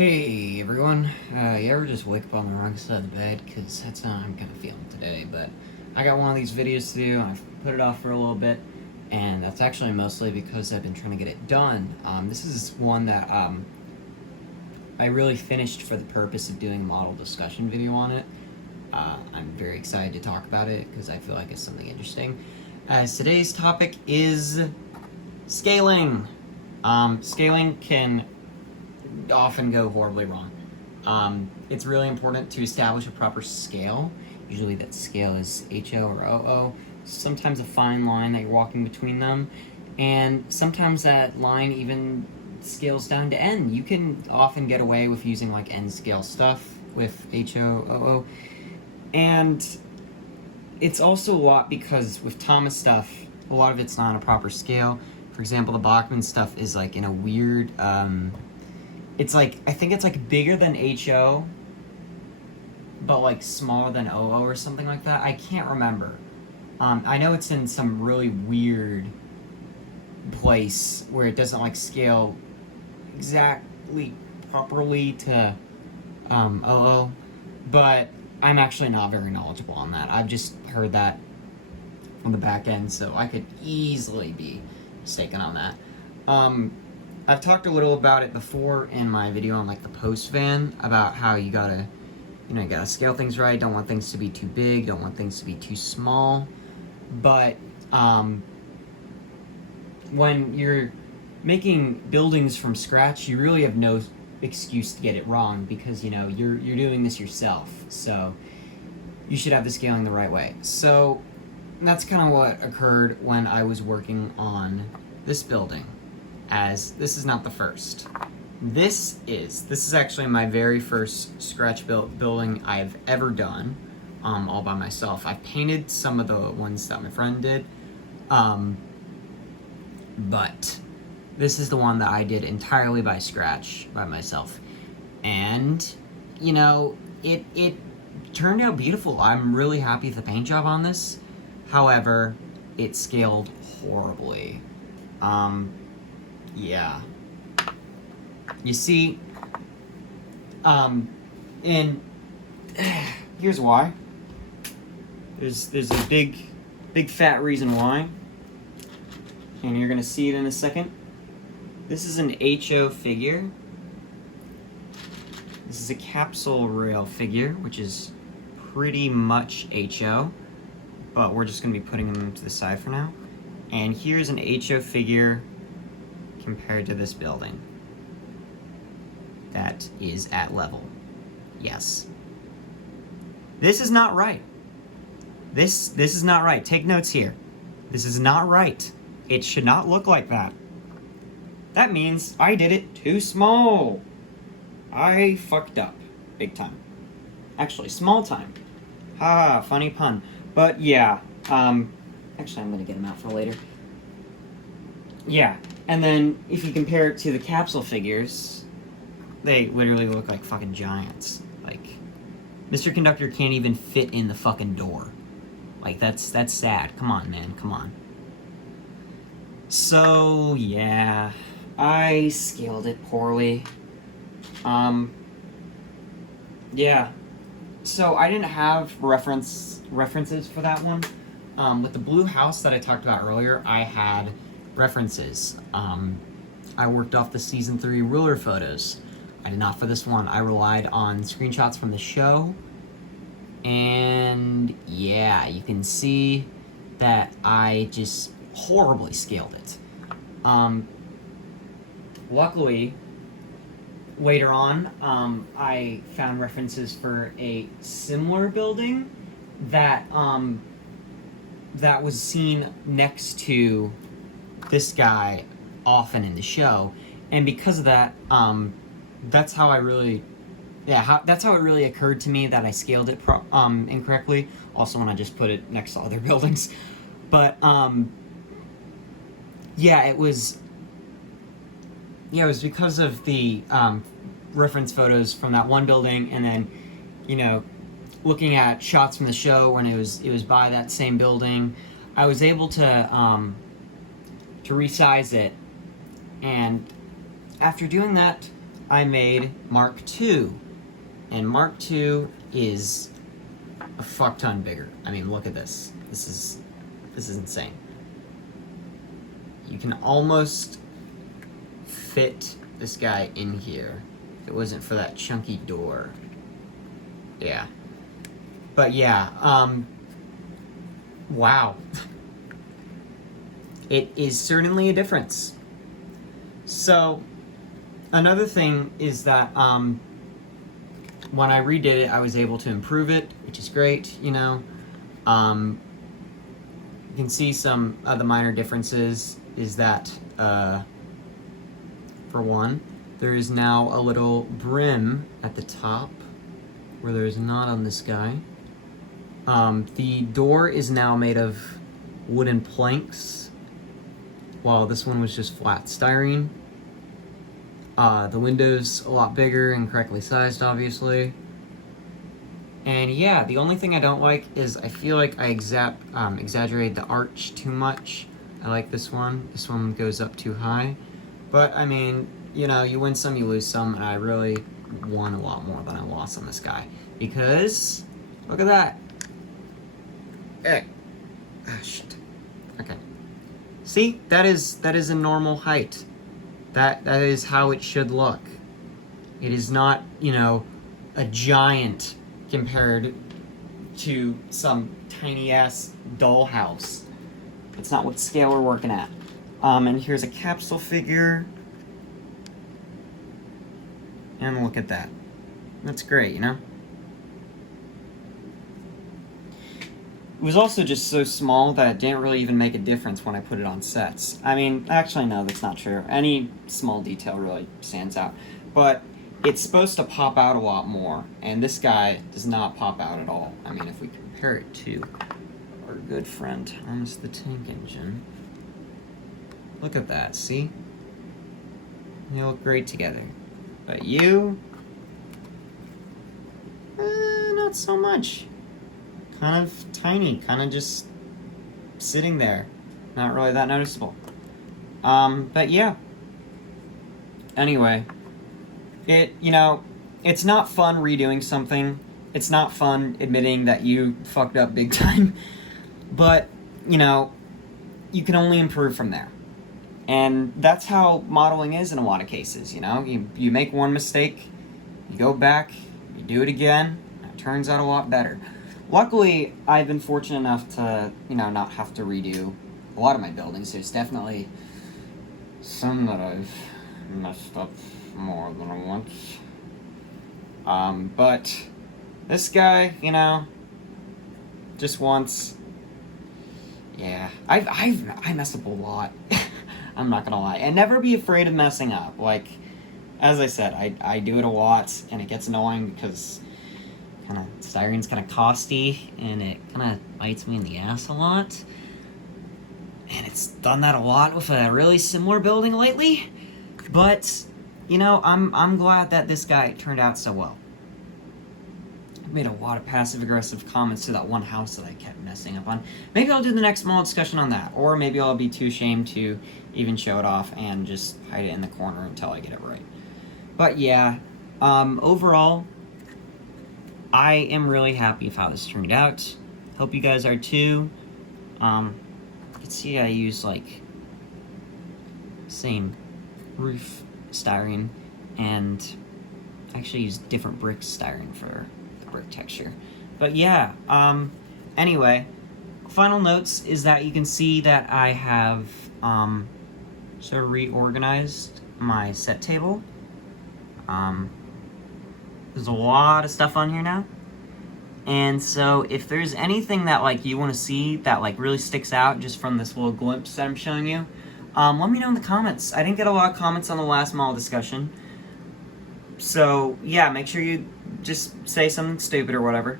Hey everyone, you ever just wake up on the wrong side of the bed? Because that's how I'm kind of feeling today, but I got one of these videos to do, and I've put it off for a little bit, and that's actually mostly because I've been trying to get it done. This is one that I really finished for the purpose of doing a model discussion video on it. I'm very excited to talk about it because I feel like it's something interesting. As today's topic is scaling. Scaling can often go horribly wrong. It's really important to establish a proper scale. Usually that scale is HO or OO. Sometimes a fine line that you're walking between them. And sometimes that line even scales down to N. You can often get away with using like N scale stuff with HO, OO. And it's also a lot because with Thomas stuff, a lot of it's not on a proper scale. For example, the Bachman stuff is like in a weird, it's like, I think it's like bigger than HO, but like smaller than OO or something like that. I can't remember. I know it's in some really weird place where it doesn't like scale exactly properly to OO, but I'm actually not very knowledgeable on that. I've just heard that from the back end, so I could easily be mistaken on that. I've talked a little about it before in my video on like the post van about how you gotta scale things right, don't want things to be too big, don't want things to be too small. But when you're making buildings from scratch, you really have no excuse to get it wrong because you're doing this yourself. So you should have the scaling the right way. So that's kind of what occurred when I was working on this building. As this is not the first. This is actually my very first scratch built building I've ever done, all by myself. I painted some of the ones that my friend did, but this is the one that I did entirely by scratch by myself, and it turned out beautiful. I'm really happy with the paint job on this. However, it scaled horribly. Yeah. You see, and here's why. There's a big fat reason why, and you're gonna see it in a second. This is an HO figure. This is a capsule rail figure, which is pretty much HO, but we're just gonna be putting them to the side for now. And here's an HO figure compared to this building that is at level. Yes. This is not right. This is not right. Take notes here. This is not right. It should not look like that. That means I did it too small. I fucked up big time. Actually, small time. Ha, funny pun. But yeah, actually I'm gonna get them out for later. Yeah, and then if you compare it to the capsule figures, they literally look like fucking giants. Like, Mr. Conductor can't even fit in the fucking door. Like, that's sad. Come on, man, come on. So, yeah, I scaled it poorly. Yeah. So I didn't have references for that one. With the blue house that I talked about earlier, I had references. I worked off the season 3 ruler photos. I did not for this one. I relied on screenshots from the show. And yeah, you can see that I just horribly scaled it. Luckily, later on, I found references for a similar building that that was seen next to this guy often in the show, and because of that, that's how it really occurred to me that I scaled it incorrectly. Also, when I just put it next to other buildings, but yeah, it was because of the reference photos from that one building, and then looking at shots from the show when it was by that same building, I was able to resize it, and after doing that, I made Mark II. And Mark II is a fuck ton bigger. I mean, look at this. This is insane. You can almost fit this guy in here if it wasn't for that chunky door. Yeah. But yeah, wow. It is certainly a difference. So, another thing is that, when I redid it, I was able to improve it, which is great, you know. You can see some of the minor differences is that, for one, there is now a little brim at the top where there is not on this guy. The door is now made of wooden planks, while this one was just flat styrene. The window's a lot bigger and correctly sized, obviously. And yeah, the only thing I don't like is I feel like I exaggerated the arch too much. I like this one. This one goes up too high. But, I mean, you know, you win some, you lose some, and I really won a lot more than I lost on this guy. Because, look at that. Hey. Ah, shit. Okay. See? That is a normal height. That is how it should look. It is not, you know, a giant compared to some tiny-ass dollhouse. That's not what scale we're working at. And here's a capsule figure. And look at that. That's great, you know? It was also just so small that it didn't really even make a difference when I put it on sets. I mean, actually, no, that's not true. Any small detail really stands out. But it's supposed to pop out a lot more, and this guy does not pop out at all. I mean, if we compare it to our good friend Thomas the Tank Engine, look at that, see? They look great together. But you, not so much. Kind of tiny, kind of just sitting there. Not really that noticeable. But yeah. Anyway, you know, it's not fun redoing something. It's not fun admitting that you fucked up big time. But, you know, you can only improve from there. And that's how modeling is in a lot of cases, you know? You make one mistake, you go back, you do it again, and it turns out a lot better. Luckily, I've been fortunate enough to, you know, not have to redo a lot of my buildings. There's definitely some that I've messed up more than once. But this guy, you know, just once. Yeah, I mess up a lot. I'm not gonna lie. And never be afraid of messing up. Like, as I said, I do it a lot, and it gets annoying because styrene's kind of costly, and it kind of bites me in the ass a lot. And it's done that a lot with a really similar building lately. But, you know, I'm glad that this guy turned out so well. I've made a lot of passive-aggressive comments to that one house that I kept messing up on. Maybe I'll do the next small discussion on that, or maybe I'll be too ashamed to even show it off and just hide it in the corner until I get it right. But yeah, overall, I am really happy with how this turned out. Hope you guys are too. You can see I use like same roof styrene, and actually use different brick styrene for the brick texture. But yeah, anyway, final notes is that you can see that I have sort of reorganized my set table. There's a lot of stuff on here now. And so if there's anything that like you want to see that like really sticks out just from this little glimpse that I'm showing you, let me know in the comments. I didn't get a lot of comments on the last model discussion. So yeah, make sure you just say something stupid or whatever.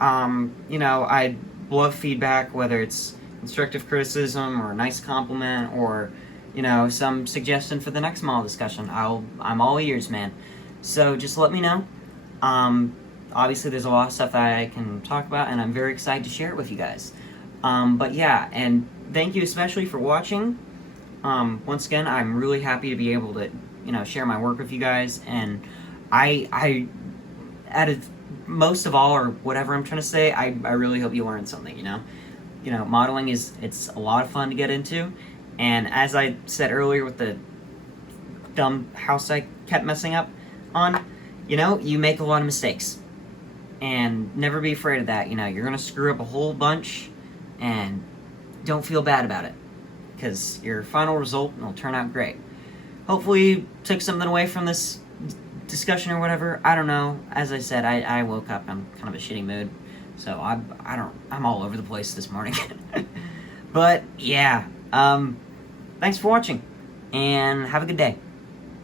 You know, I'd love feedback, whether it's constructive criticism or a nice compliment or, you know, some suggestion for the next model discussion. I'm all ears, man. So just let me know. Obviously there's a lot of stuff that I can talk about, and I'm very excited to share it with you guys. But yeah, and thank you especially for watching. Once again, I'm really happy to be able to share my work with you guys. And I out of most of all, or whatever I'm trying to say, I really hope you learned something. Modeling it's a lot of fun to get into, and as I said earlier with the dumb house I kept messing up on, you make a lot of mistakes, and never be afraid of that. You're gonna screw up a whole bunch, and don't feel bad about it, because your final result will turn out great. Hopefully you took something away from this discussion or whatever. I don't know. As I said, I woke up, I'm kind of a shitty mood, so I'm all over the place this morning. But yeah, thanks for watching, and have a good day.